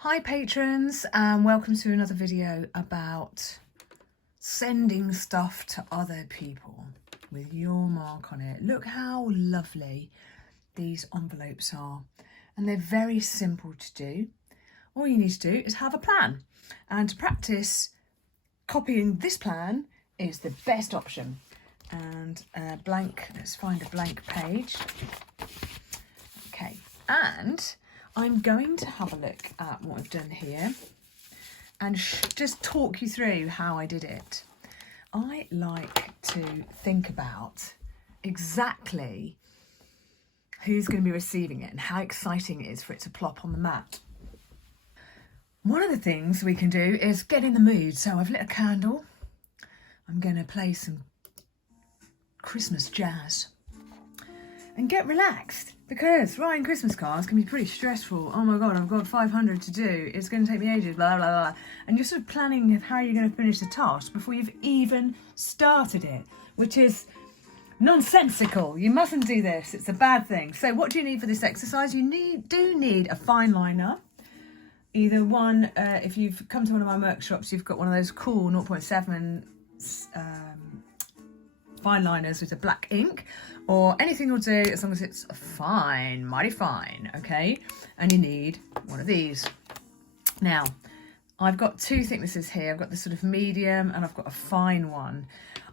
Hi patrons, and welcome to another video about sending stuff to other people with your mark on it. Look how lovely these envelopes are, and they're very simple to do. All you need to do is have a plan, and to practice copying this plan is the best option. And let's find a blank page. Okay, and I'm going to have a look at what I've done here and just talk you through how I did it. I like to think about exactly who's going to be receiving it and how exciting it is for it to plop on the mat. One of the things we can do is get in the mood. So I've lit a candle. I'm going to play some Christmas jazz and get relaxed, because writing Christmas cards can be pretty stressful. Oh my God, I've got 500 to do. It's going to take me ages, blah, blah, blah. And you're sort of planning how you're going to finish the task before you've even started it, which is nonsensical. You mustn't do this. It's a bad thing. So what do you need for this exercise? You do need a fine liner. Either one, if you've come to one of my workshops, you've got one of those cool 0.7 fine liners with a black ink, or anything will do as long as it's fine, mighty fine, okay? And you need one of these. Now, I've got two thicknesses here. I've got the sort of medium and I've got a fine one.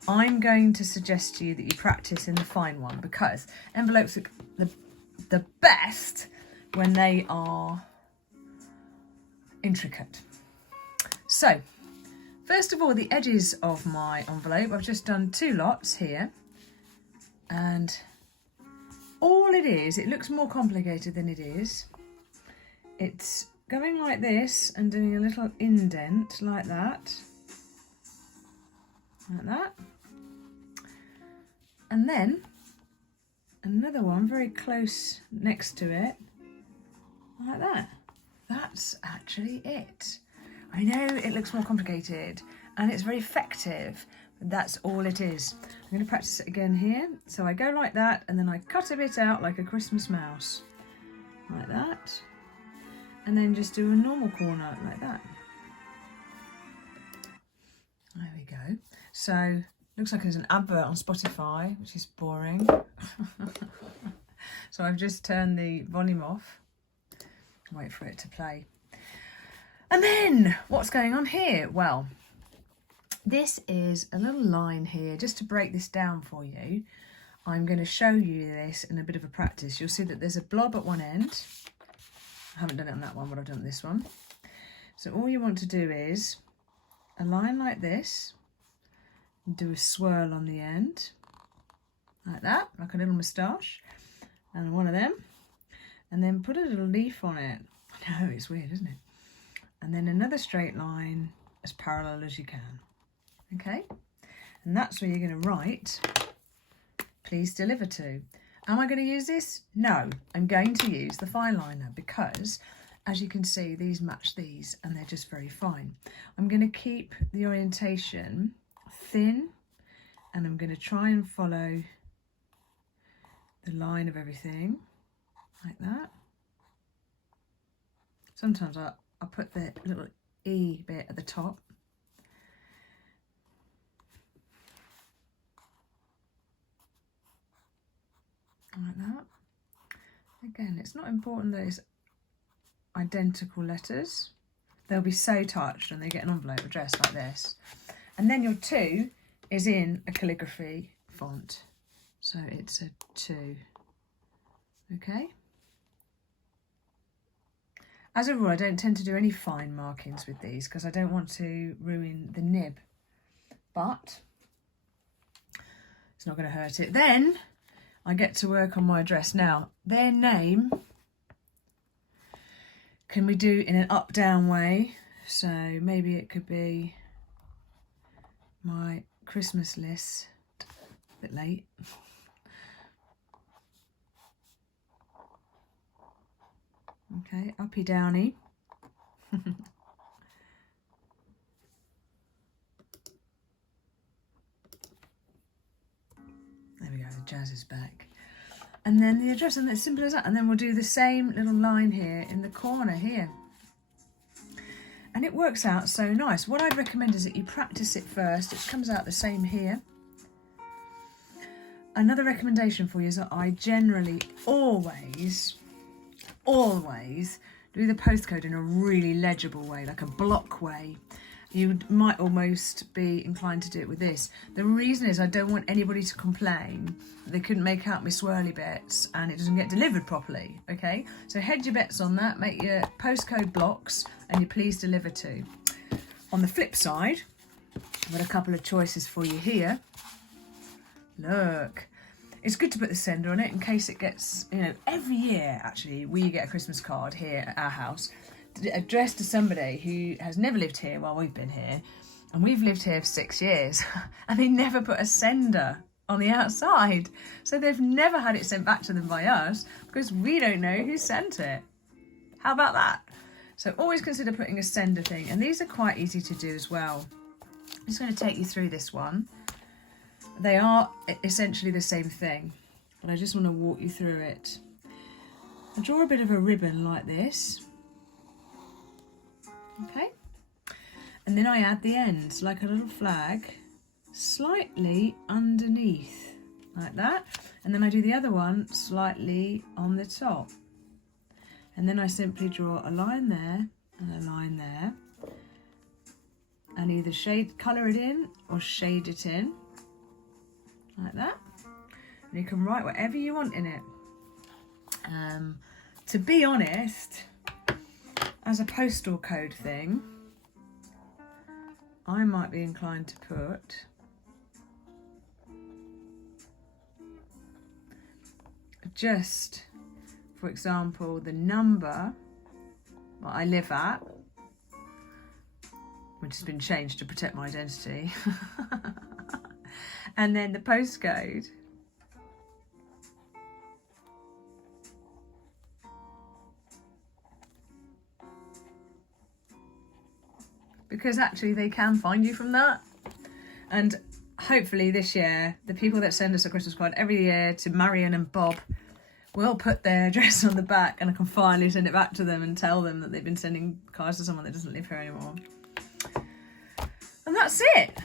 I'm going to suggest to you that you practice in the fine one, because envelopes are the best when they are intricate. So, first of all, the edges of my envelope, I've just done two lots here, and all it is, it looks more complicated than it is. It's going like this and doing a little indent like that, and then another one very close next to it, like that. That's actually it. I know it looks more complicated and it's very effective, but that's all it is. I'm going to practice it again here. So I go like that, and then I cut a bit out like a Christmas mouse, like that, and then just do a normal corner like that. There we go. So looks like there's an advert on Spotify, which is boring. So I've just turned the volume off. Wait for it to play. And then what's going on here? Well, this is a little line here. Just to break this down for you, I'm going to show you this in a bit of a practice. You'll see that there's a blob at one end. I haven't done it on that one, but I've done this one. So all you want to do is a line like this, and do a swirl on the end, like that, like a little moustache, and one of them, and then put a little leaf on it. I know, it's weird, isn't it? And then another straight line as parallel as you can. Okay? And that's where you're going to write, please deliver to. Am I going to use this? No, I'm going to use the fine liner, because as you can see, these match these and they're just very fine. I'm going to keep the orientation thin, and I'm going to try and follow the line of everything like that. Sometimes I'll put the little E bit at the top. Like that. Again, it's not important that it's identical letters. They'll be so touched when they get an envelope addressed like this. And then your 2 is in a calligraphy font. So it's a 2. Okay? As a rule, I don't tend to do any fine markings with these because I don't want to ruin the nib, but it's not going to hurt it. Then I get to work on my address. Now, their name can we do in an up-down way? So maybe it could be my Christmas list, a bit late. Okay, uppy downy. There we go, the jazz is back. And then the address, and it's simple as that. And then we'll do the same little line here in the corner here. And it works out so nice. What I'd recommend is that you practice it first. It comes out the same here. Another recommendation for you is that I generally always do the postcode in a really legible way, like a block way. You might almost be inclined to do it with this. The reason is I don't want anybody to complain that they couldn't make out my swirly bits and it doesn't get delivered properly, okay? So hedge your bets on that, make your postcode blocks and your please deliver to. On the flip side, I've got a couple of choices for you here. Look, it's good to put the sender on it in case it gets, you know, every year actually we get a Christmas card here at our house addressed to somebody who has never lived here while we've been here, and we've lived here for 6 years and they never put a sender on the outside, so they've never had it sent back to them by us because we don't know who sent it. How about that? So always consider putting a sender thing, and these are quite easy to do as well. I'm just going to take you through this one. They are essentially the same thing, but I just want to walk you through it. I draw a bit of a ribbon like this. Okay, and then I add the ends like a little flag slightly underneath like that, and then I do the other one slightly on the top, and then I simply draw a line there and a line there, and either colour it in or shade it in like that, and you can write whatever you want in it. To be honest, as a postal code thing, I might be inclined to put just, for example, the number that I live at, which has been changed to protect my identity, and then the postcode. Because actually they can find you from that. And hopefully this year, the people that send us a Christmas card every year to Marion and Bob will put their address on the back, and I can finally send it back to them and tell them that they've been sending cards to someone that doesn't live here anymore. And that's it.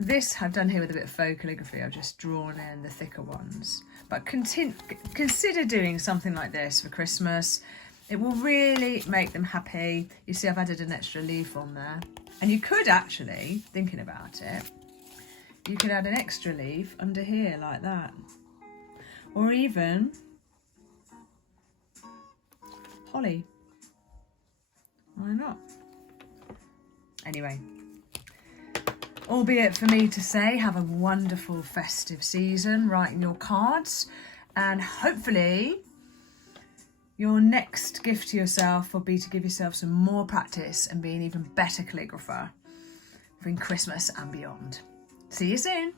This I've done here with a bit of faux calligraphy. I've just drawn in the thicker ones. But consider doing something like this for Christmas. It will really make them happy. You see, I've added an extra leaf on there. And you could actually, thinking about it, you could add an extra leaf under here like that. Or even holly. Why not? Anyway, albeit for me to say, have a wonderful festive season writing your cards, and hopefully your next gift to yourself will be to give yourself some more practice and be an even better calligrapher for Christmas and beyond. See you soon.